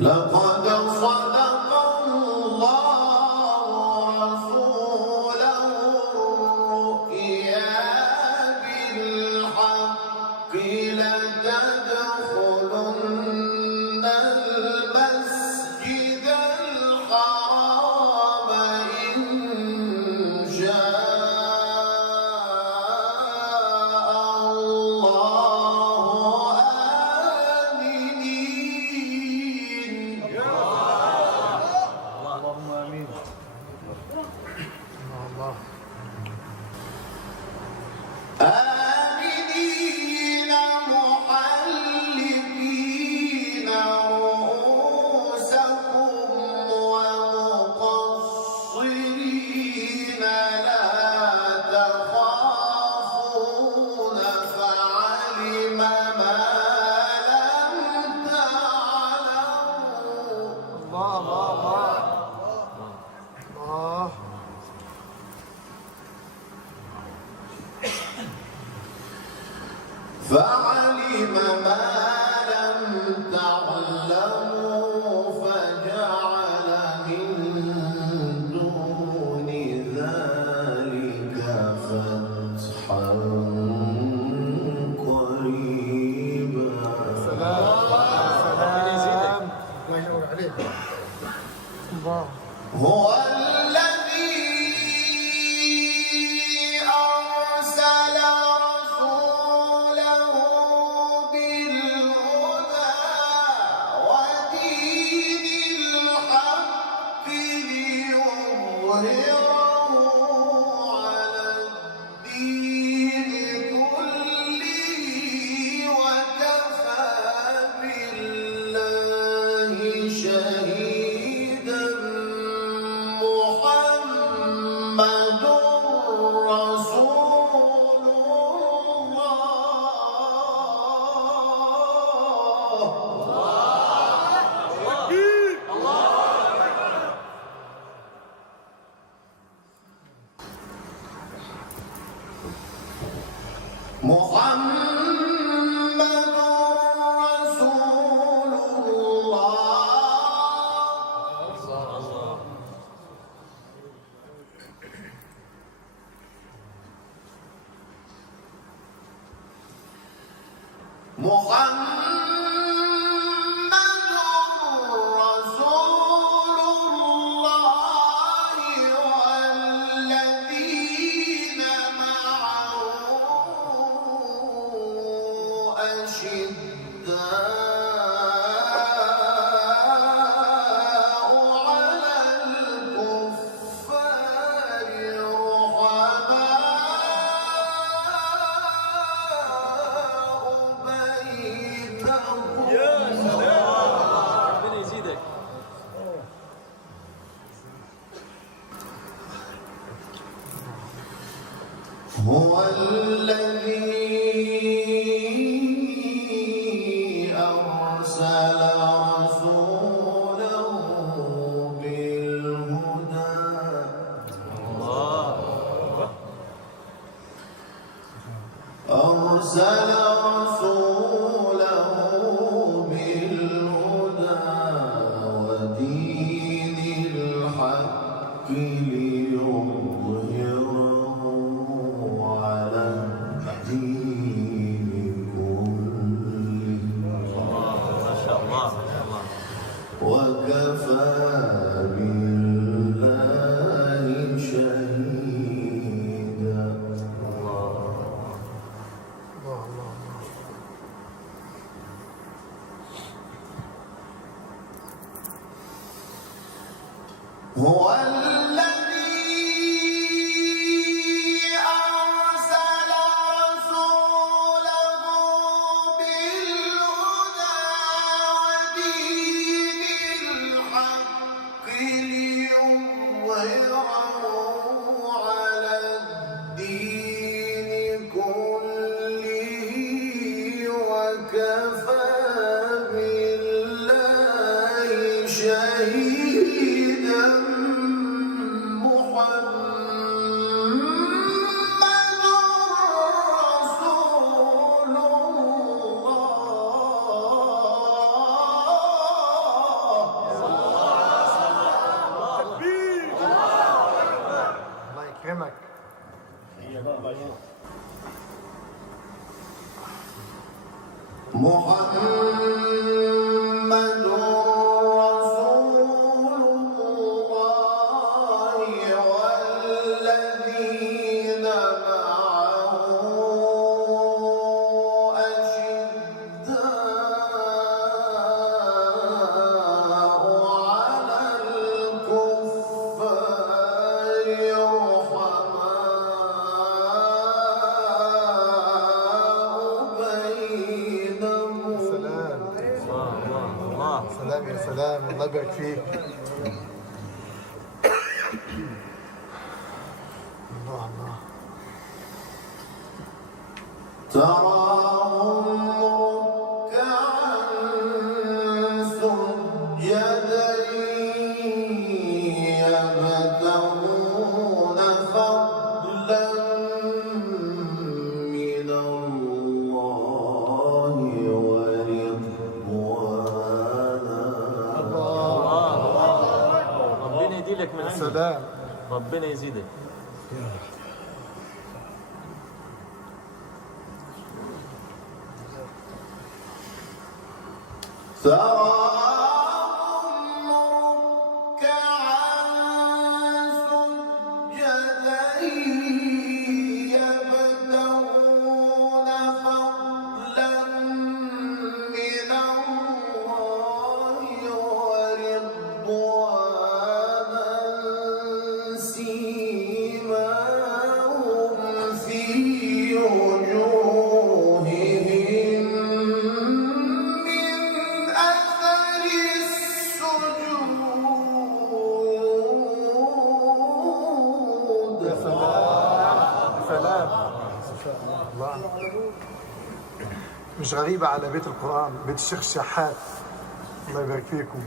لقد صدق الله رسوله الرؤيا بالحق لتدخلن المسجد الحرام إن شاء الله آمنين. اللهم آمين. الله آمنين محلقين رؤوسكم ومقصرين لا تخافون فعلم ما لم تعلموا. الله فعلم ما لم تعلموا فجعل من دون ذلك فتحا قريبا. سلام. الله ينور عليك. الله هو الذي أرسل رسوله بالهدى ودين الحق ليظهره على الدين كله وكفى بالله شهيدا. محمد رسول محمد رسول محمد رسول الله والذين معه أشداء على الكفار رحماء بينهم. ربنا يزيدك. هو الذي أرسل رسوله بالهدى أرسل رسوله بالهدى ودين الحق ليظهره على الدين كله ما شاء الله. وكفى بالله شهيدا. هو الذي أرسل رسوله بالهدى ودين الحق ليظهره على الدين كله وكفى بالله شهيدا محمد رسول الله والذين معه أشداء على الكفار رحماء بينهم. سلام الله الله الله. سلام يا سلام، الله يبارك فيك. الله الله. تراهم ركعا سجدا يبتغون فضلا من الله ورضوانا. ربنا يديلك من عنده. سلام. ربنا يزيدك. تراهم ركعا سجدا يبتغون فضلا من الله ورضوانا سيماهم في وجوههم من أثر السجود. يا سلام يا سلام. الله. مش غريبة على بيت القرآن، بيت الشيخ الشحات. الله يبارك فيكم.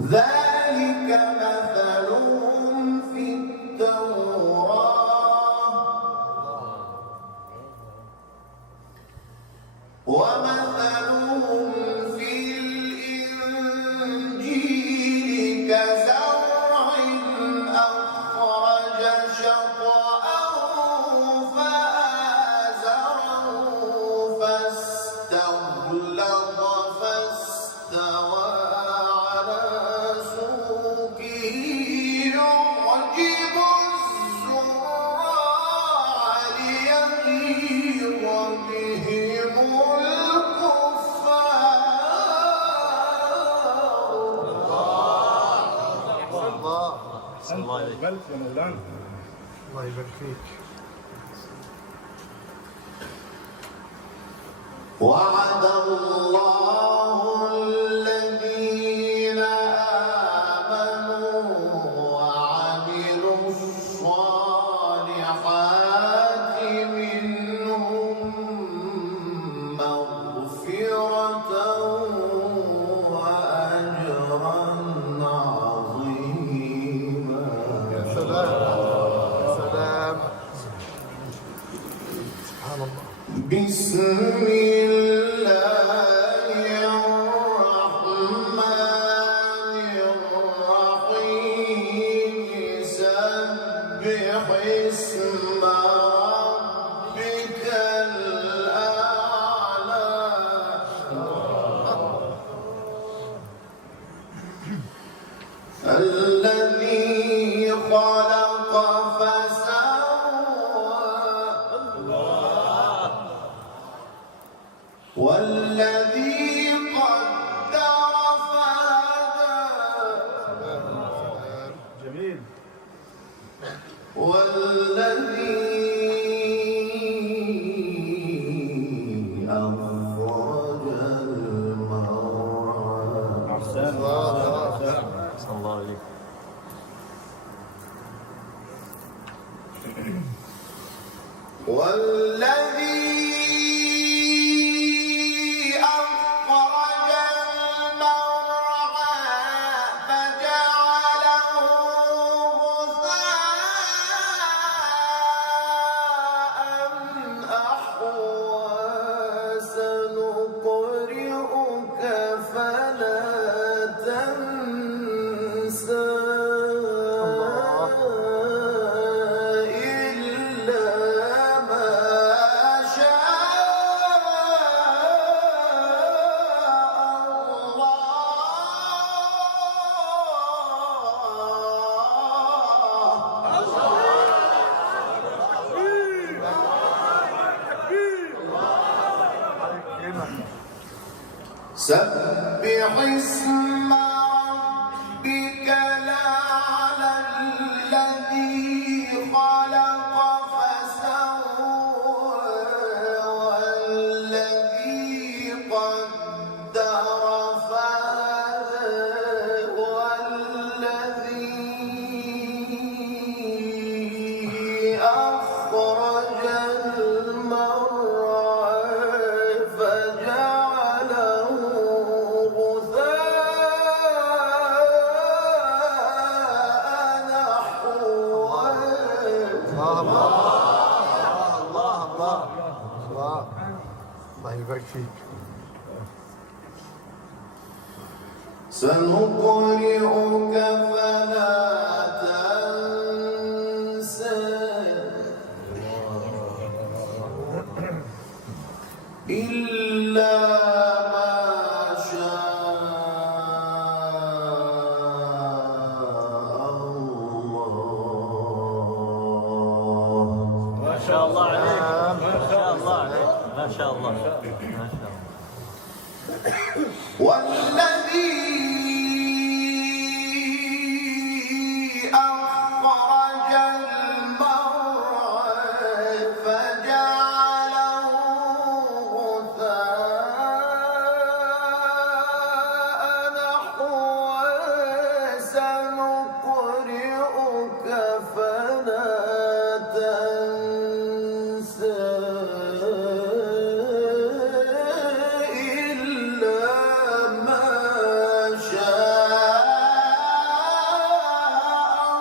ذلك مثلهم في التوراة ومثلهم في الإنجيل كزرع أخرج شطأه فآزره فاستغلظ فاستوى على سوقه يعجب الزراع ليغيظ بهم الكفار. الله. الله عليك. قبلت يا مولانا. الله يبارك فيك. وعد الله الذين آمنوا وعملوا الصالحات منهم مغفرة وأجرا عظيما. يا سلام يا سلام. سبحان الله. بسم الله الرحمن الرحيم سبح اسم ربك الأعلى. الذي خلق فسوى والذي قدر فهدى جميل. والذي أخرج المرعى. أحسن. صلى الله عليك. والذي أخرج المرعى فجعله غثاء أحوى سنقرئك فلا تنسى إلا ما سبح اسم ربك الأعلى الذي خلق فسوى والذي قدر فهدى والذي أخرج المرعى فجعله غثاء نحوا. الله يبارك فيك. سنقرئك فلا تنسى إلا ما شاء الله. ما شاء الله عليك. ما شاء الله عليك. ما شاء الله. ما شاء الله. والذي أخرج المرعى فجعله غثاء نحوا. سنقرئك فلا تنسى إلا ما شاء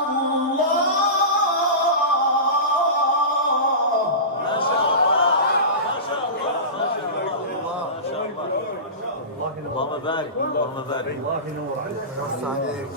الله. ما شاء الله. ما شاء الله. ما شاء الله. ما شاء الله. اللهم بارك. اللهم بارك. الله ينور عليك. يوسع عليك.